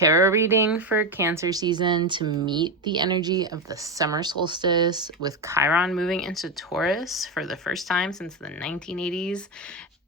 Tarot reading for Cancer season to meet the energy of the summer solstice with Chiron moving into Taurus for the first time since the 1980s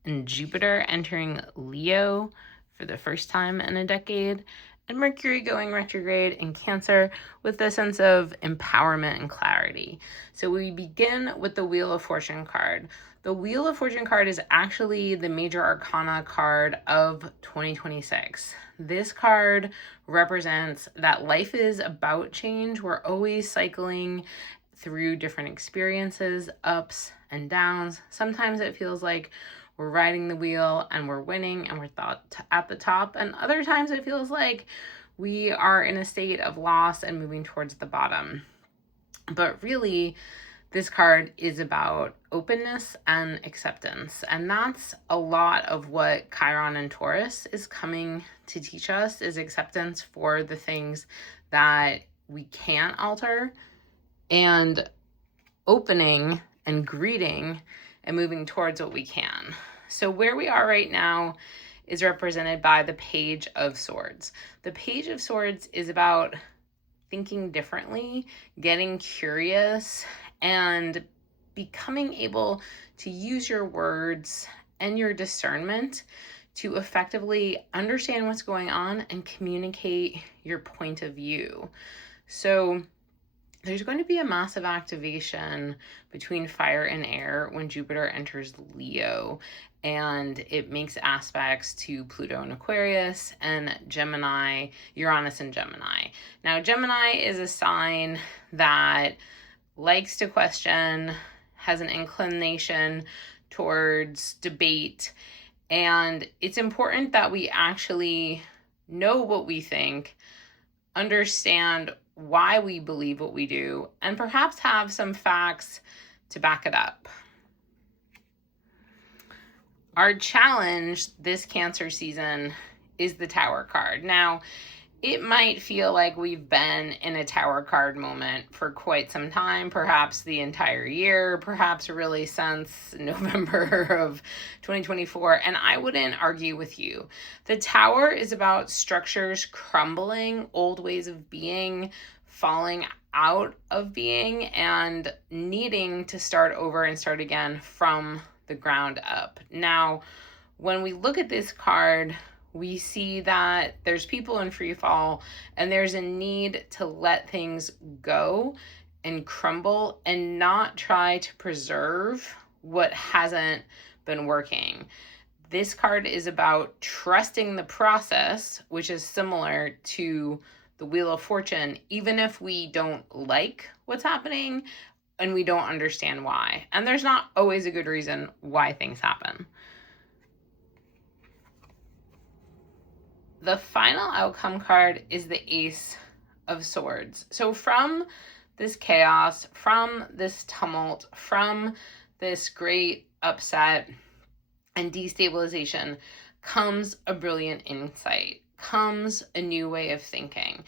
and Jupiter entering Leo for the first time in a decade and Mercury going retrograde in Cancer with a sense of empowerment and clarity. So we begin with the Wheel of Fortune card. The Wheel of Fortune card is actually the major arcana card of 2026. This card represents that life is about change. We're always cycling through different experiences, ups and downs. Sometimes it feels like we're riding the wheel and we're winning and we're at the top. And other times it feels like we are in a state of loss and moving towards the bottom. But really, this card is about openness and acceptance. And that's a lot of what Chiron and Taurus is coming to teach us, is acceptance for the things that we can't alter and opening and greeting and moving towards what we can. So where we are right now is represented by the Page of Swords. The Page of Swords is about thinking differently, getting curious, and becoming able to use your words and your discernment to effectively understand what's going on and communicate your point of view. So there's going to be a massive activation between fire and air when Jupiter enters Leo, and it makes aspects to Pluto and Aquarius and Gemini, Uranus and Gemini. Now, Gemini is a sign that likes to question, has an inclination towards debate, and it's important that we actually know what we think, understand why we believe what we do, and perhaps have some facts to back it up. Our challenge this Cancer season is the Tower card. Now, it might feel like we've been in a Tower card moment for quite some time, perhaps the entire year, perhaps really since November of 2024, and I wouldn't argue with you. The Tower is about structures crumbling, old ways of being, falling out of being, and needing to start over and start again from the ground up. Now, when we look at this card, we see that there's people in free fall and there's a need to let things go and crumble and not try to preserve what hasn't been working. This card is about trusting the process, which is similar to the Wheel of Fortune, even if we don't like what's happening and we don't understand why. And there's not always a good reason why things happen. The final outcome card is the Ace of Swords. So from this chaos, from this tumult, from this great upset and destabilization comes a brilliant insight, comes a new way of thinking,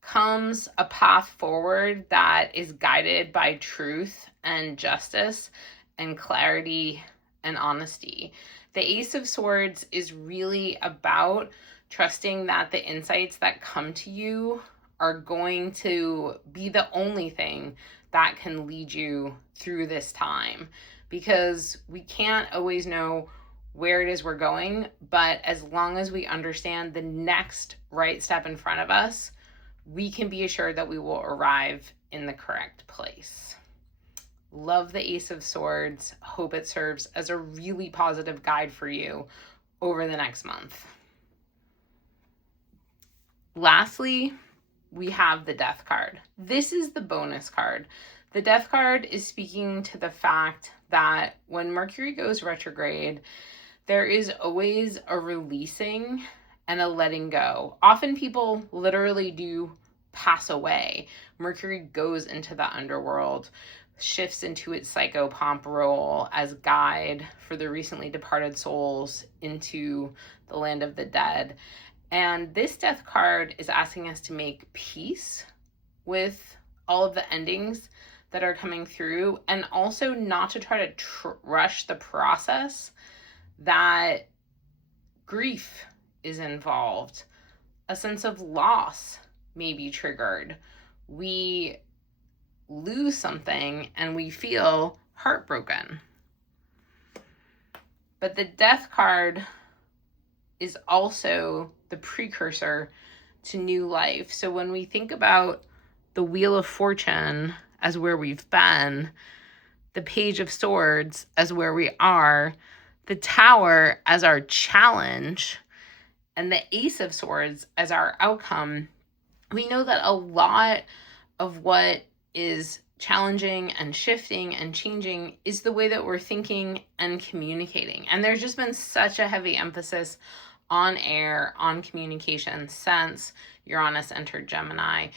comes a path forward that is guided by truth and justice and clarity and honesty. The Ace of Swords is really about trusting that the insights that come to you are going to be the only thing that can lead you through this time, because we can't always know where it is we're going, but as long as we understand the next right step in front of us, we can be assured that we will arrive in the correct place. Love the Ace of Swords. Hope it serves as a really positive guide for you over the next month. Lastly, we have the Death card. This is the bonus card. The Death card is speaking to the fact that when Mercury goes retrograde, there is always a releasing and a letting go. Often people literally do pass away. Mercury goes into the underworld, shifts into its psychopomp role as guide for the recently departed souls into the land of the dead. And this Death card is asking us to make peace with all of the endings that are coming through, and also not to try to rush the process that grief is involved, A sense of loss may be triggered. We lose something and we feel heartbroken. But the Death card is also the precursor to new life. So when we think about the Wheel of Fortune as where we've been, the Page of Swords as where we are, the Tower as our challenge, and the Ace of Swords as our outcome, we know that a lot of what is challenging and shifting and changing is the way that we're thinking and communicating. And there's just been such a heavy emphasis on air, on communication since Uranus entered Gemini,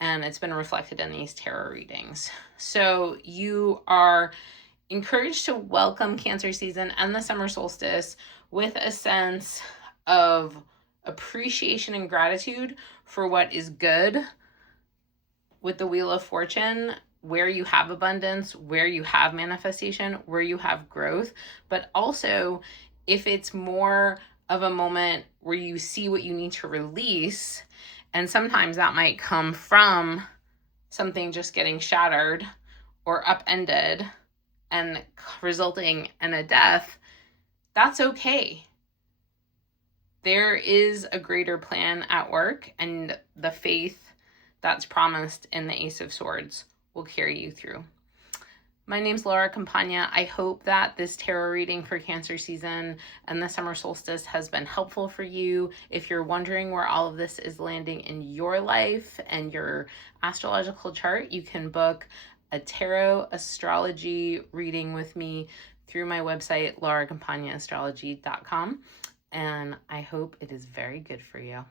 and it's been reflected in these tarot readings. So you are encouraged to welcome Cancer season and the summer solstice with a sense of appreciation and gratitude for what is good with the Wheel of Fortune, where you have abundance, where you have manifestation, where you have growth, but also if it's more of a moment where you see what you need to release, and sometimes that might come from something just getting shattered or upended and resulting in a death, that's okay. There is a greater plan at work, and the faith that's promised in the Ace of Swords will carry you through. My name's Laura Campagna. I hope that this tarot reading for Cancer season and the summer solstice has been helpful for you. If you're wondering where all of this is landing in your life and your astrological chart, you can book a tarot astrology reading with me through my website, lauracampagnaastrology.com. And I hope it is very good for you.